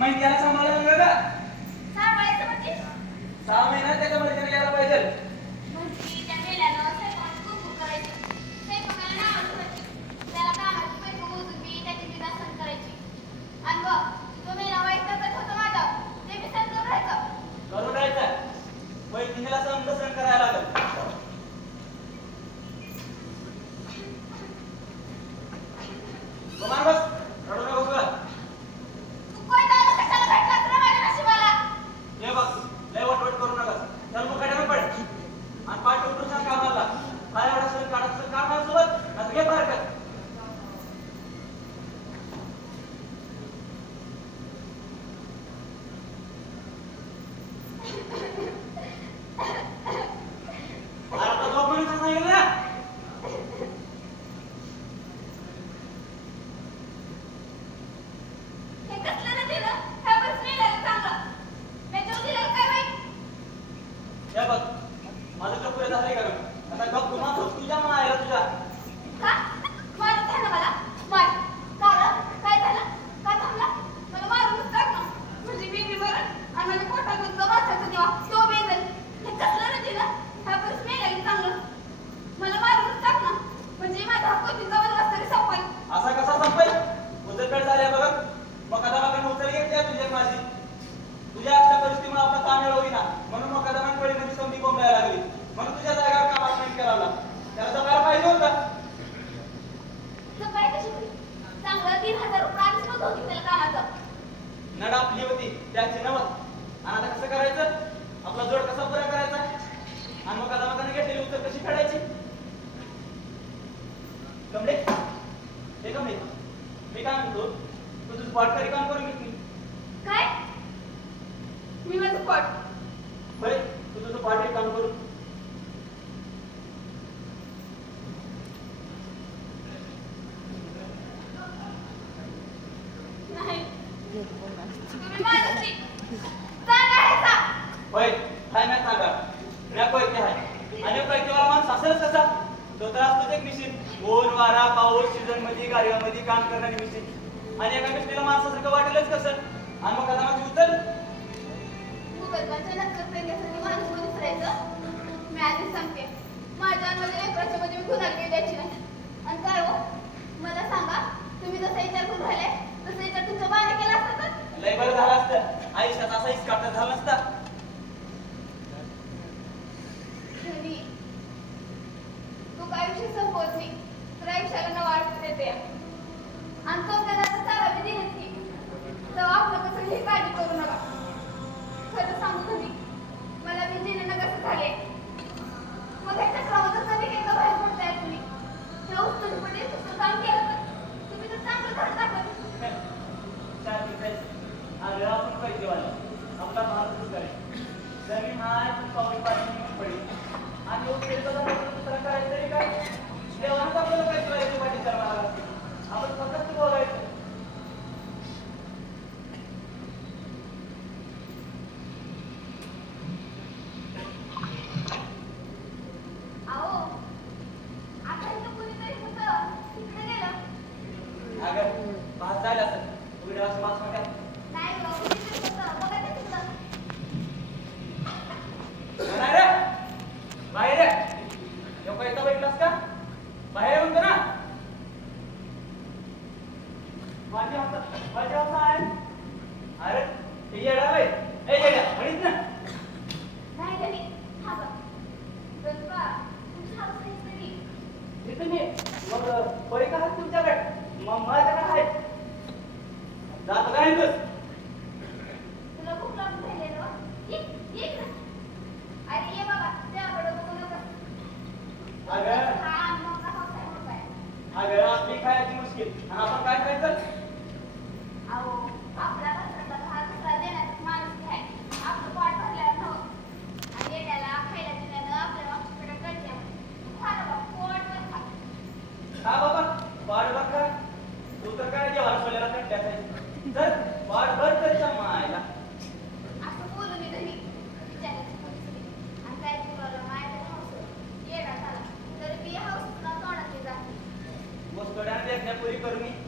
महिने याला सांभाळायला लागलं का? सांभाळायचं म्हणजे 6 महिन्यात त्याच्यामध्ये त्याने यायला पाहिजे. म्हणजे त्या मेल्यानं स्वयंपाक खूप करायची. स्वयंपाकाला नाव ठेवायची. त्याला कामाचे पैसे मोजून मी त्याची निदा सहन करायची. आणि बघ, तो मेला वाईट करत होता माझा. ते मी सहन करून राहायचं. करून राहायचं. वैदिनीला सहन करायला लागलं. कुमार बस, रडू नकोस बघ. तू कोयता कशाला भेटलास रे माझ्या नशिबाला? हे बघ, लय वटवट करू नका. चल मग गाडीवर पड. आणि पाठ उठून सांग कामाला. काय एवढा सण काढायचं काम आहे सोबत? आता घे बाहेर कर. अरे आता झोप म्हणून सांगितलं ना? हे कसलं रे दिलं? ह्या बस मेल्याला चांगलं. मी जीव दिलेला काय वाईट? हे बघ, माझं कपडे झाले का गं? आता गप गुमान होत तुझ्या मायला तुझ्या. का? मारत आहे ना मला? मार. का रे? काय झालं? का थांबला? मला मारूनच टाक ना. म्हणजे मी बी मरण आणि माझ्या पोटातलं वासाचं देवा तो बेंदल. हे कसलं रे दिलं? ह्या बस मेल्याला चांगलं. मला मारूनच टाक ना. म्हणजे माझा हा कोटीचा वनवास तरी संपेल. असा कसा संपेल? उजळपेट झाल्या बघ. मग कदमाकडे उचल घेतली तुझ्या माझी. तुझ्या अशा परिस्थितीमुळे आपलं काम मिळवली ना, म्हणून मग कदमांकडे नदी संधी बोंबलायला लागली. म्हणून तुझ्या जागेवर काम आपण करायला. त्याला जपायला पाहिजे होतं. जपाय कशी होती? चांगलं 3,000 रुपये आधीच नव्हतं होती त्याला कामाचं. नड आपली होती त्याची नवत. आणि आता कसं करायचं? आपला जोड कसा पुरा करायचा? आणि मग कदमाकडे घेतलेली उचल कशी फेडायची? कमले, हे कमले, मी काय म्हणतो, तू तुझं पाठकारी काम करून घेतली. काय? मी माझं पोट. बरे, तू तुझं पाठकारी काम करून. नाही. तुम्ही माझ्याशी चांगला आहे का? होय, हाय नाही सांगा. मी पैकी आहे. आणि पैकीवाला माणूस असेलच कसा? तो तर असतोच एक मिशीन. ऊन, वारा, पाऊस, सीझन मध्ये, गाडीमध्ये काम करणारी मिशीन. आणि एका मिशीनला माणसासारखं वाटेलच कसं? आणि मग कदमाची उचल. मुकदमाच्या नक्कल पेंड्यासाठी माणूस मध्ये फिरायचं. मी आधीच सांगते, माझ्या आणि माझ्या लेकराच्या मध्ये मी गुन्हा द्यायची नाही. आणि काय हो, मला सांगा, तुम्ही जसा विचार करून राहिले तसा विचार तुमच्या बाने केला असता तर? लय बरं झालं असतं. आयुष्यात असा इस्काट झाला नसता. धनी, तू काय आयुष्य संपवत नाही, तर आयुष्याला नवा अर्थ देते. आणि तो त्याला तर चारा बी दिलीच की. तेव्हा आपलं कसं ही काळजी करू नका. खरं सांगू धनी, मला बी जिनेनं कसं झाले. मग ह्या चक्रामधून कधी एकदा बाहेर पडताय तुम्ही. हे उचलून पडे तुमचं काम केलं तर तुम्ही तर चांगलं झाड टाकलं. अरे आपण पैसेवाला. आपला भारतच करेल. जमीन हाय, पण पाऊस पाणी पडेल. आणि दुसरा करायचं तरी काय? देवानंच आपल्याला काय करायची पाठी करायला लागते. आपण फक्त बोलायचं. अहो, आता इथं कुणीतरी होतं, तिकडे गेलं. अगं, भात जायला असं. उघड्या असं मास म्हणतात. नाही हो, कुणीतरी होतं. बघा ते तिकडं. नाही रे, बाहेर ये. लोक इथं बैठलास का? बाहेर येऊन ना. माझी हौसा आहे. अरे, हे येडा बाई. ए येड्या, म्हणीत ना. नाही धनी, थांबा. गजबा, तुमची हाऊस आहे तरी. इथं मी. मग बळी का आहेत तुमच्याकडे? मग माझ्याकडे आहे. जातो काय तूच? तुला भूक लागून राहिली ना? ये इकडं. अरे ये बाबा, त्याकडं बघू नका. अगं, हा, मग का हाऊस आहे मग काय? अगं, आपली खायची मुश्किल. आणि आपण काय खायचं? अहो, आपला कचऱ्याचा भाग दुसरा देण्याचाच माणूस आहे. आपलं पोट भरल्यावर नव्हतं. आणि येण्याला खायला दिल्यानं आपल्या हॉस्पिटल कळते. खा ना बाबा, पोटभर खा. हा बाबा, वाढभर खा. तू तर काय जेव्हा सोल्याला कंट्यात आहे. तर वाढभर त्याच्या मायला. असं बोलू मी धनी. विचारायची परिस्थिती. आणि काय बोलावलं माझ्या हाऊस येणार झाला. तर मी हाऊसला तोंडातली जाते. मग थोड्या देखण्यापुरी करू मी.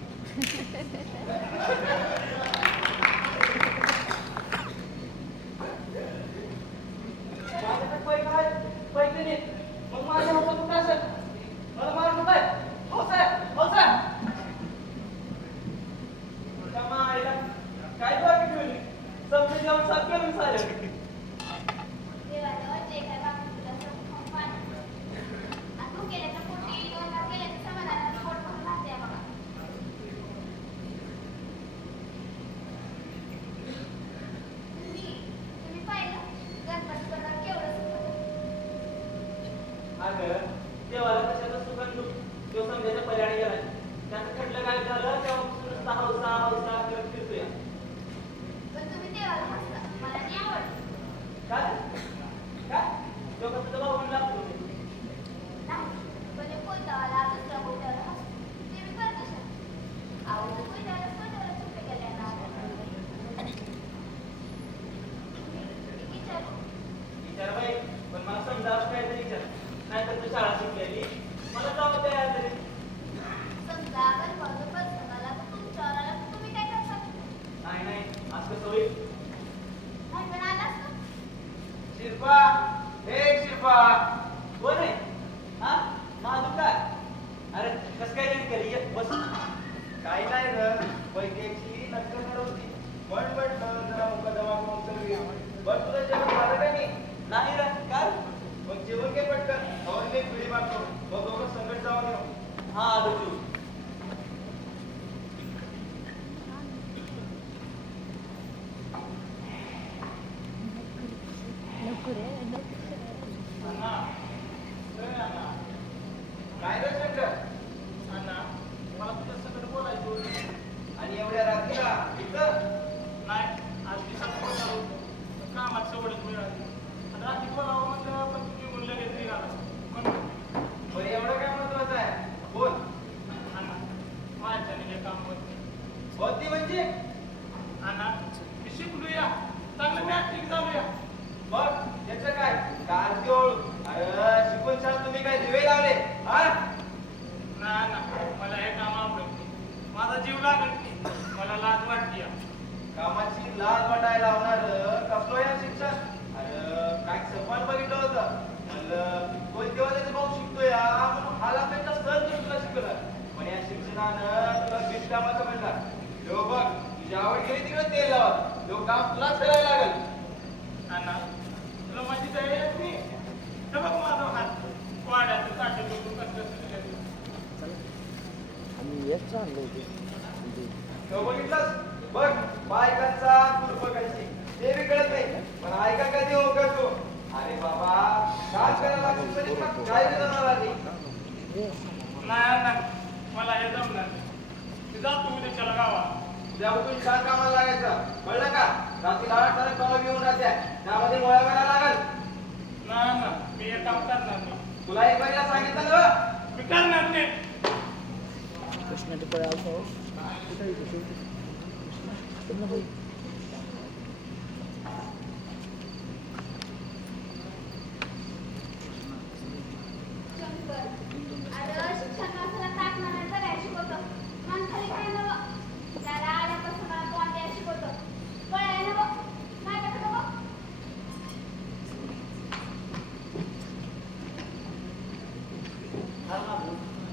आलो अण्णा अण्णा काय रे शंकर अण्णा मला तुझ्या सगळं बोलायचं होतं. आणि एवढ्या रात्रीला इथं नाही आज दिवसात बोलणार होतो कामात सवडच मिळाली आणि रात्री बोलावं म्हटलं पण तुम्ही बोललं लगेच निघाला म्हणून बरं एवढं काय महत्वाचं आहे बोल अण्णा माझ्याने हे काम होती म्हणजे अण्णा मी शिकलो या चांगलं प्रॅक्टिस चालूया बघ त्याचं काय कारजोळ अरे शिकून छान तुम्ही काय दिवे लावले हा ना ना मला हे काम आवडत नाही माझा जीव लागत नाही मला लाज वाटते कामाची लाज वाटायला लावणार कसलो या शिक्षण अरे काय सफान बघितलं होतं म्हणलं कोण तेव्हा त्याचा भाऊ शिकतोय म्हणून हाला पेक्षा सर तुला शिकवलं पण या शिक्षणानं तुला बिनकामाचं म्हणणार जो बघ तुझी आवड गेली तिकडे तेल लावत जो काम तुलाच करायला लागल अण्णा तुला माझी दया येत नाही तर बघ माझा हात वाड्याचं काटे बघून कसं तो बघितलंस बघ बायकांचा कुरपकांची ते बी कळत नाही पण ऐका कधी हो करतो अरे बाबा काय करायला लागतो तरी पण काय बी जमणार नाही मला हे जमणार नाही जातो उद्याच्याला गावात उद्या उठून छान कामाला लागायचं कळलं का रात्री 8 कॉल घेऊन राहत्या त्यामध्ये मोळ्या वेळा लागल ना मी हे काम करणार नाही तुला एक बारीला सांगितलं ना मी करणार नाही कृष्ण टिपळे आलतो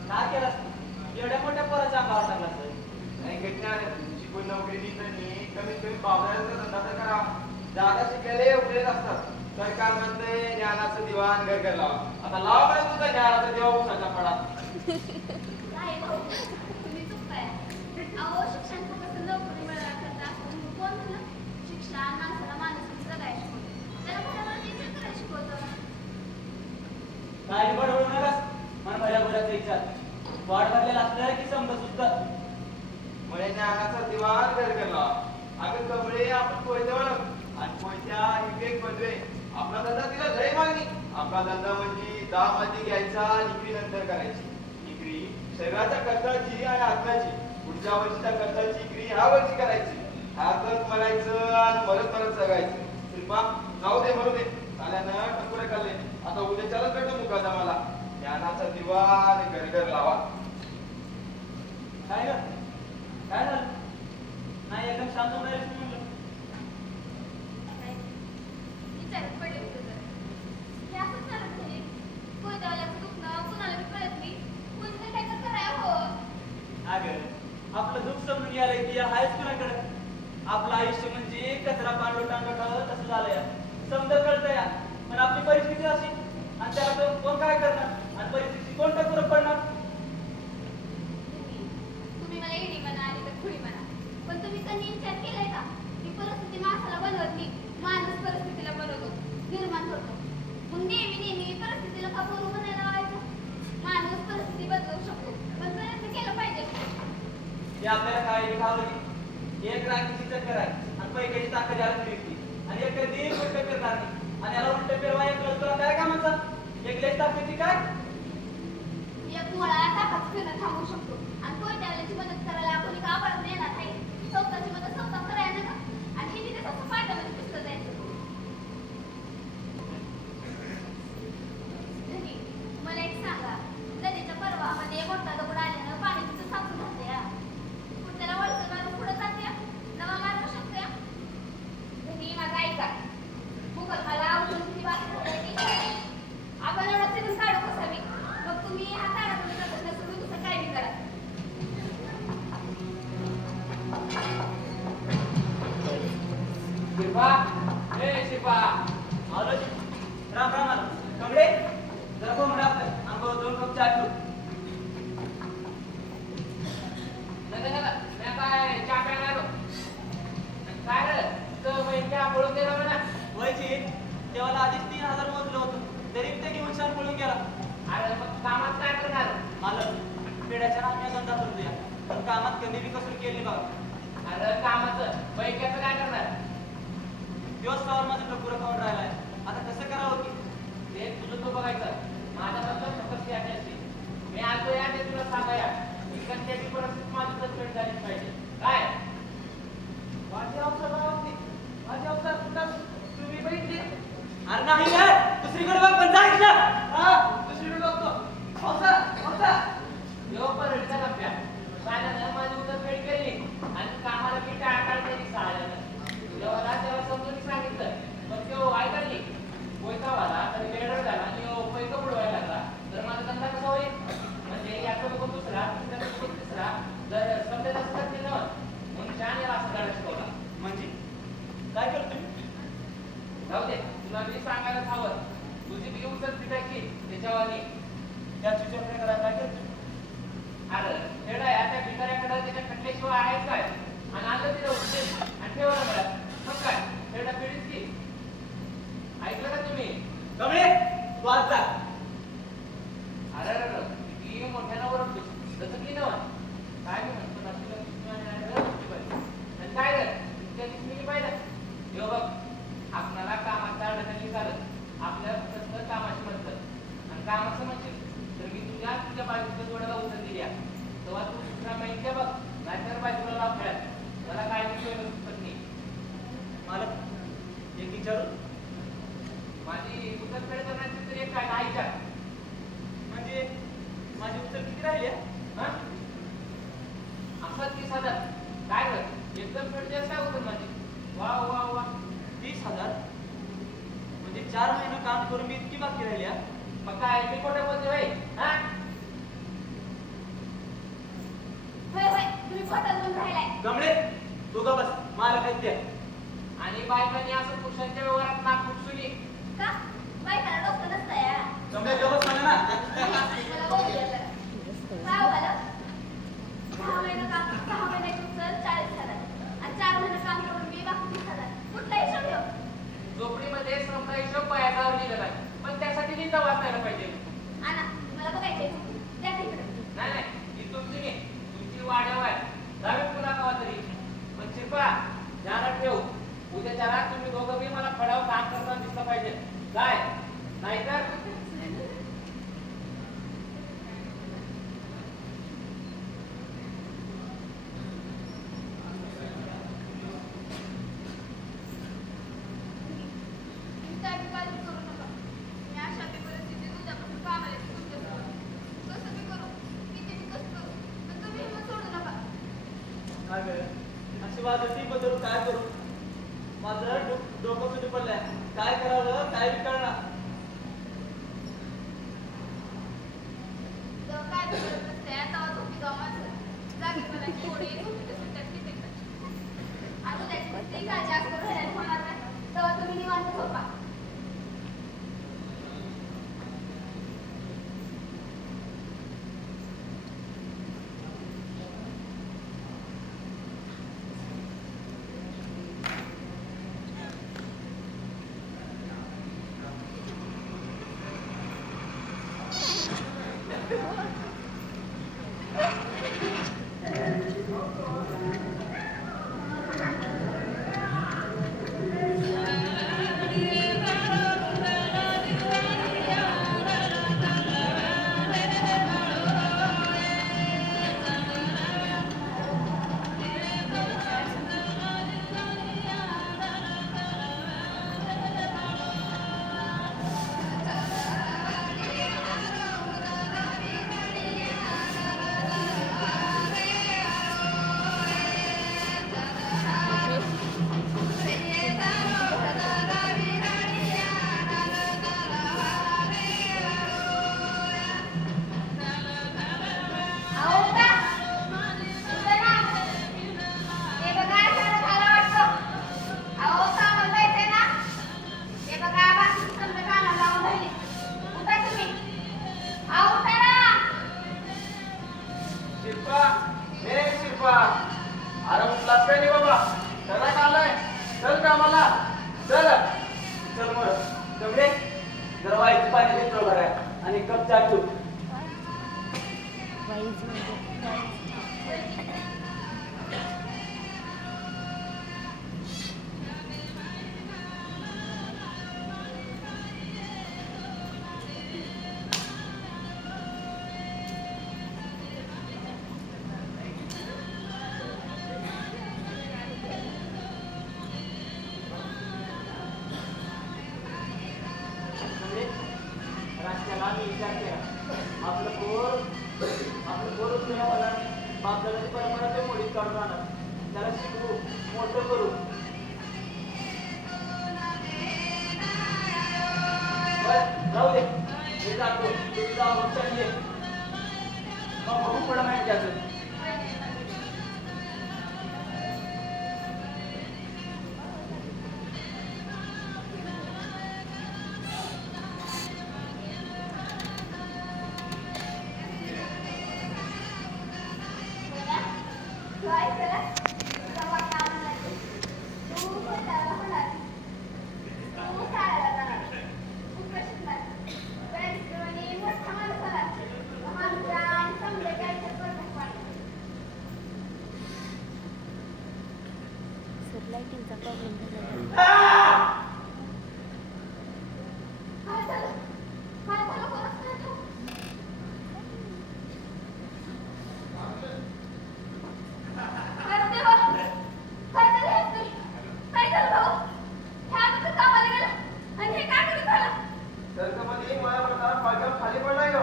काय केलं एवढ्या मोठ्या पोराच्या अंगावर टाकला नाही घेतणार शिकून नोकरी नाही कमीत कमी पावसाळ्याचा धंदा तर करा जागा शिकायला उठलेच असतात सरकार म्हणते ज्ञानाचं दिवाण घर घर लावा आता लावा म्हणे तुझा ज्ञानाचा दिवा उसाच्या पडा तुम्ही चुकताय अहो शिक्षण फक्त नोकरी मिळवण्याकरता कोण म्हणलं शिक्षण माणसाला माणूस जगायला शिकवतं त्याला कुठे टीचर करायला शिकवतं काय बडबडू नकास मला भल्या भल्याचा विचार वाढ भरलेला असलं की समजा सुद्धा मुळे ज्ञानाचा दिवाण घर घर लावा अगं कमळे आपण कोयते ओळख आणि कोयत्या विवेक बनवे आपला धंदा तिला लय मागणी आपला धंदा म्हणजे दामाची घ्यायचा निकरी नंतर करायची निकरी शरीराच्या खर्चाची आणि आत्म्याची पुढच्या वर्षीच्या खर्चाची निकरी ह्या वर्षी करायची ह्या खर्च मरायचं आणि मरत मरत जगायचं श्रीपा जाऊ दे मरू दे चाल्यानं टकुरे खाल्ले आता उद्याच्यालाच भेटू मुकादा मला ज्ञानाचा दिवा आणि घर घर लावा काय ग काय झालं नाही एकदम शांत राहायचं म्हणलं विचारत पडले होते तर हे असंच चालत नाही कोयत्यावाल्याचं दुखणं कुणाला बी कळत नाही कोणी काय तर करायला हवं अगं आपलं दुःख समजून गेलंय की हायच कुणाकडे आपलं आयुष्य म्हणजे कचरा पांडू टांगठावं तसं झालंय समजा कळतंय पण आपली परिस्थिती अशी आणि त्याला कोण काय करणार आणि परिस्थिती कोणत्या पुरं पडणार तुम्ही मला एडी म्हणा आणि तर खुडी म्हणा पण तुम्ही कधी विचार केलाय का की परिस्थिती माणसाला बनवत नाही माणूस परिस्थितीला बनवतो निर्माण करतो मग नेहमी परिस्थितीला का बरोबर म्हणायला लावायचं माणूस परिस्थिती बदलू शकतो पण प्रयत्न केला पाहिजे हे आपल्याला काय खावली एक राखीची चक्कर आहे आणि पैकीची ताकद याला मिळते आणि एक कधी उलट फिरणार नाही आणि याला उलट फिरवा एक तुला काय कामाचा एक लेस ताकदीची काय एक मुळा ताकद फिरणं थांबवू शकतो आणि कोयत्यावाल्याची मदत करायला आपण का आपण येणार नाही स्वतःची मदत स्वतः करायला नका आणि हे तिथे तसं पाठामध्ये पुस्तक जायचं धनी मला एक सांगा नदीच्या पर्वामध्ये मोठा दगड आल्यानं पाणी तिथं साचून राहते या त्याला वळचं मारून पुढं जाते नवा मार्ग शकते धनी माझा ऐका मुघल मला औषध किती बाकी आपण एवढा तिथून काढू कसा मी मग तुम्ही हाताळा सोडून दुसरं काय बी करा शिरपा ए शिरपा आलो राम राम आलो कमळे जरा कोंबडा आपलं आंबो 2 कप चहा ठेव कामात कमी बी कसून केली बघा. अरे कामाचं पैक्याचं काय करणार? दिवसावर माझं टकुरं खाऊन राहिलाय. आता कसं करावं की? ते तुझं तू बघायचं. माझ्याबद्दल फक्त याच्याशी मी आलो या ते तुला सांगाया की सध्याची परिस्थिती माझी सस्पेंड झालीच पाहिजे. काय माझी अवसर होती. माझी अवसर कुठं तुम्ही बघितली? अरे नाही रे, दुसरीकडे बघ. पण जायचं हा दुसरीकडे बघतो. अवसर यो परळीचा लप्या साल्यानं माझी उतरफेड केली आणि कामाला मी टाळाटाळ केली साल्यानं. जेव्हा तेव्हा समजून सांगितलं पण तो ऐकली पैसावाला तर वेळर झाला आणि पैसा बुडवायला लागला. तर माझा धंदा कसा होईल? म्हणजे याचा बघून दुसरा तिसरा बघून तिसरा जर समजा तसं करते ना म्हणून छान याला असं गाडा शिकवला. म्हणजे काय करतो तुम्ही? जाऊ दे तुला मी सांगायला हवं. तुझी बी उचल पिटायची त्याच्यावानी. त्या तुझ्याकडे करा काय करतो? अरे खेळा या त्या भिकाऱ्याकडे त्याच्या खटल्याशिवाय आहेच काय? आणि आणलं तिला उचल आणि ठेवलं मला. मग काय खेळा पिढीच की. ऐकलं का तुम्ही? कमळे तू आज जा. अरे अरे किती मोठ्यानं ओरडतोस. तसं की नव्ह काय मी म्हणतो ना तुला किती आणि काय रे त्या दिवशी पाहिलं हे बघ आपणाला कामाचा अडचणी चालत आपल्या फक्त कामाची म्हणतात आणि कामाचं म्हणशील तर मी तुझ्या बाजूच्या जोड्याला उतर दिली तेव्हा तू दुसऱ्या माहिती बघ नाहीतर बाजूला लाव खेळत मला काय विषय सुचत नाही. मला एक विचारू. माझी उतरफेड करण्याची तरी एक काय नाही का? म्हणजे माझी उत्तर किती राहिली आहे? हा असं 30,000 काय कर एकदम फेड द्यास काय होतं माझी? वा वा वा 30,000 म्हणजे 4 महिने काम करून मी इतकी बाकी राहिली आहे. मग काय मी खोटं बोलते होय? हा होय तुम्ही खोटं बोलून राहिलाय. कमळे तू का बस. मला काही द्या. आणि बायकांनी असं पुरुषांच्या व्यवहारात नाक फुटसुली का बायकाला डोकं नसतं या. कमळे गवस म्हणा ना. मला बोलू द्या जरा. काय हो झालं? 6 महिन्याची उचल 40,000 आणि 4 महिने काम करून मी बाकी 30,000. कुठला हिशोब ठेव? झोपडीमध्ये श्रमचा हिशोब पायाचा लिहिलेला आहे पण त्यासाठी लिहिता वाचायला पाहिजे. आणा मला बघायचंय. त्या तिकडे नाही नाही ही तुमची नाही तुमची वाढव आहे. जावे पुन्हा कवा तरी पण शिल्पा ध्यानात ठेव उद्याच्या रात तुम्ही दोघं बी मला फडाव काम करताना दिसलं पाहिजे. काय नाहीतर काळजी करू नका. मी अशा परिस्थितीत उद्यापासून कामाला येते तुमच्यासोबत. कसं बी करू किती बी कसं करू पण तुम्ही हिंमत सोडू नका. काय गं अशी वाजती बदल काय करू? माझं डोकं सुद्धा पडलंय. काय करावं काय बी कळणार. तेव्हा काय बी करत नसते. तेव्हा झोपी जाऊ माणसं. जागी मला थोडी झोपीच्या सुट्ट्यात किती येतात. आणि उद्याची किती काळजी असं करून राहिल्याने होणार नाही. तेव्हा तुम्ही निवांत झोपा. जरा वाईट पाणी देतो बरं आणि कप चहा ठेव. वाईज म्हणजे म्हणजे राष्ट्राला आम्ही विचार केला आपलं पोर तुला होणार नाही. बापदादाची परंपरा ते मोडीत काढून राहणार. त्याला शिकवू, मोठं करू. बरं, जाऊ दे. मी जातो. तुम्ही जाऊ उच्चार घे. मग बघू पुढं माहिती असेल. सर लाईटिंगचा प्रॉब्लेम झाला. खाली पडलाय का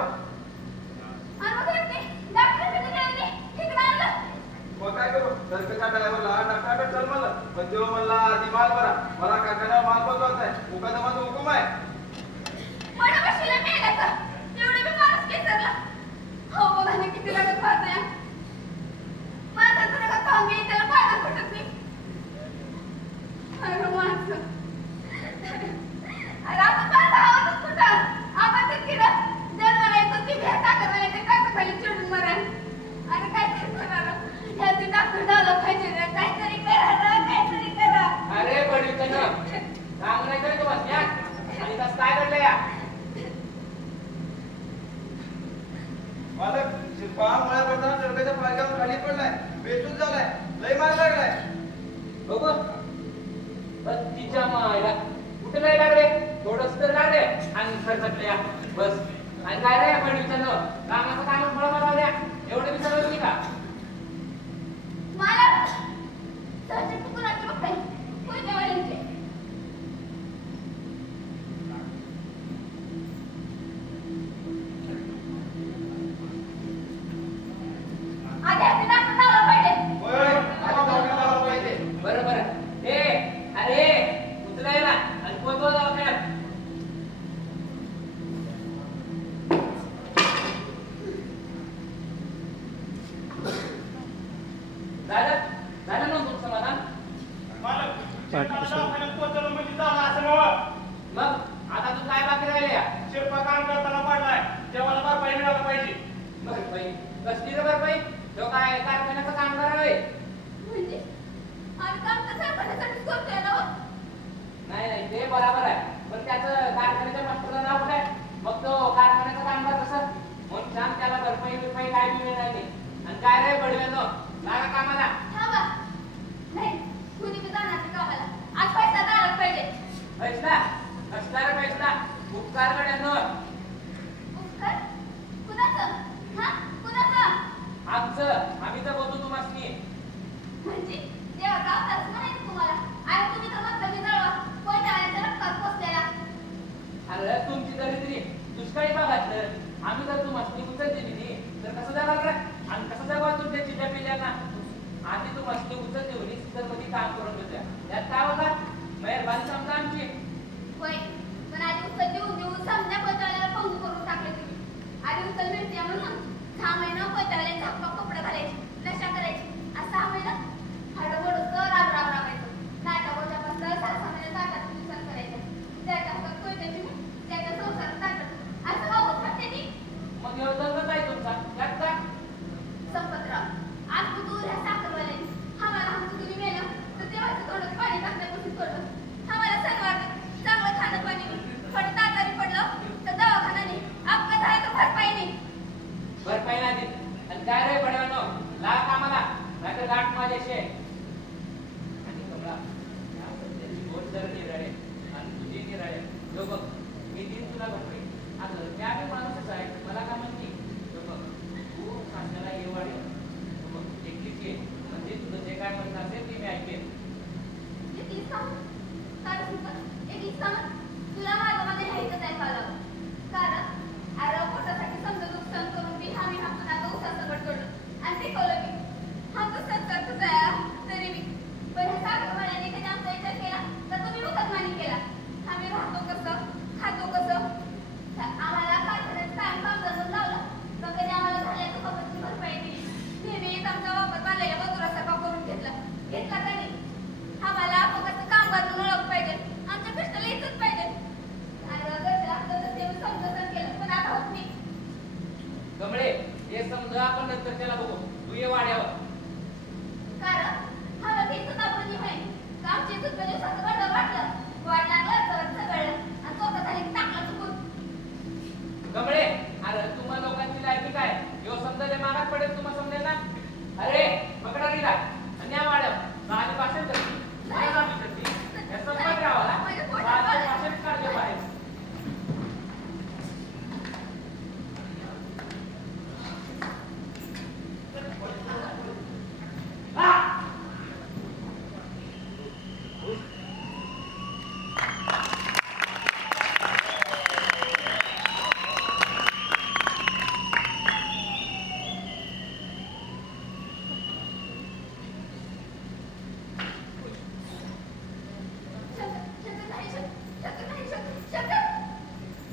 मग काय करू सरकारच्या ड्रायव्हरला टाटा चल मला पण तेव्हा म्हणला आधी माल भरा मला कारखान्यावर माल पोहोचवायचा आहे मुकादमाचा हुकूम आहे किती लागत पाहतोय माझा तुला पाहून त्याला पाहता पटत नाही. अरे माणसं अरे आपण माझा आवाजच कुठं आपण तर किडं जन्माला येतो ती भेटा करायला येते काय खाली चिडून मराय. अरे काहीतरी करा ह्याची डॉक्टर झालं पाहिजे रे काहीतरी करा रे काहीतरी करा. अरे बडीचं काम नाही करत बस या आणि तसं काय घडलं या मालक शिल्पा मुळे पडताना सरकारच्या पायगावर खाली पडलाय बेसूस झालाय लय मार लागलाय बघू बस तिच्या मायला कुठे नाही लागले थोडस तर लागले आणि खर्चटले या बस आणि काय रे बडीचं कामाचं काम फळ मला द्या एवढं मी सगळं तुम्ही का मला सहज तू कुणाची बघताय कोणत्या वडिलांची आधी आधी डॉक्टर झालं पाहिजे. होय आता दवाखान्यात लावलं पाहिजे बरं बरं ए अरे उचलायला आणि पोहोचवा दवाखान्यात झालं ना तुमचं समाधान मालक दवाखान्यात पोहोचवलं म्हणजे झालं असं नव्हं मग आता तू काय बाकी राहिले या शिल्पा काम करताना पडलाय तेव्हा भरपाई मिळायला पाहिजे भरपाई कसली रे भरपाई तो काय कारखान्याचं काम करावे म्हणजे आम्ही काम तर सरपणासाठीच करतोय ना हो. नाही नाही ते बरोबर आहे पण त्याचं कारखान्याच्या मास्टरला नाव कुठे आहे? मग तो कारखान्याचं कामगार कसं म्हणून छान त्याला भरपाई बिरपाई काय बी मिळणार नाही आणि काय रे बडव्यानो लागा कामाला थांबा नाही कुणी बी जाणार नाही कामाला आज पैसा द्यायला पाहिजे. पैसला कसला रे पैसला उपकार गड्यानो उपकार कुणाचं हा कुणाचं आमचं आम्ही तर बोलतो तुम्हाला म्हणजे जेव्हा गावताच म्हणायचं तुम्हाला आणि तुम्ही तर म्हणता मी जळवा कोणत्या आळ्याच्या रक्तात पोचलेला. अरे तुमची दरिद्री दुष्काळी भागातलं आम्ही तर तुम्हाला उचल दिली नाही तर कसं जाणार रे आणि कसं जावा तुमच्या चिड्या पिल्यांना आधी तुम्हाला उचल देऊन मध्ये काम करून घेतल्या त्यात काय होता मेहरबानी समजा आमची होय पण आधी उचल देऊन देऊन समजा कोणत्या पंगू करून टाकले तुम्ही. आधी उचल मिळते म्हणून 6 महिना कोणत्या झापा कपडे घालायचे नशा करायची आज 6 महिना हाड माझ्याशी आहे. आणि कमळा, या सध्याची गोष्ट जर निराळे आणि तुझी निराळे. जो बघ, मी दिन तुला भेटले. अगं मी आम्ही माणूसच आहे, मला का म्हणते? जो बघ, तू सांगायला ये वाढव. जो बघ, एकटीच ये. म्हणजे तुझं जे काय म्हणणं असेल ते मी ऐकेन. तुला माझ्यामध्ये लिहायचं आहे मला कारण आरव पोटासाठी समजा नुकसान करून मी आम्ही आपण आता उसा सकट करतो आणि ते कळलं मी हा तो सत्तर तुझा तरी मी पण हे साखरवाल्याने कधी आमचा विचार केला तर तुम्ही मुसलमानी केला आम्ही राहतो कसं खातो कसं आम्हाला कारखान्यात कायम काम करून लावलं तर कधी आम्हाला झाल्याचं खबरची भरपाई दिली नेहमीच आमचा वापर बांधलेल्या मजुरासारखा करून घेतला का नाही आम्हाला फक्त काम करून ओळख पाहिजे आमच्या कष्टाला येतच पाहिजे पण आता होत नाही कमळे, हे समजा आपण नंतर त्याला बघू. तू ये वाड्यावर. कारण हा लगेच आपण नाही कामची चुकलं दिवसाचं बंड वाटलं वाट लागलं तर सगळं आणि स्वतः झाली टाकला चुकून कमळे, अरे तुम्हा लोकांची लायकी काय? ह्यो समजा जे मागात पडेल तुम्हाला समजेल ना? अरे पकडा गेला आणि या वाड्यावर माझी भाषण करते. मला जामी करते. या संपत राहावा माझं भाषण काढलं बाहेर.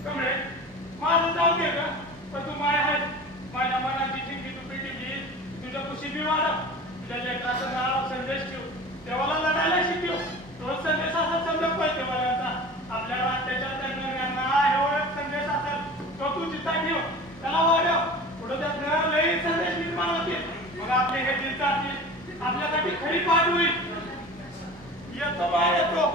कमळे माझं जाऊ दे का पण तू माय आहे माझ्या मनाची ठिकी तू पिटी घे तुझ्या खुशी बी वाढव तुझ्या लेकराचं नाव संदेश ठेव देवाला लढायला शिकव तोच संदेश असेल समजा पाहिजे मला आपल्या राज्याच्या तज्ञांना हे संदेश असेल तो तू चित्ता ठेव त्याला वाढव पुढे त्यात लई संदेश निर्माण होतील मग आपले हे दिल जातील आपल्यासाठी खरी पाठ होईल येतो बा येतो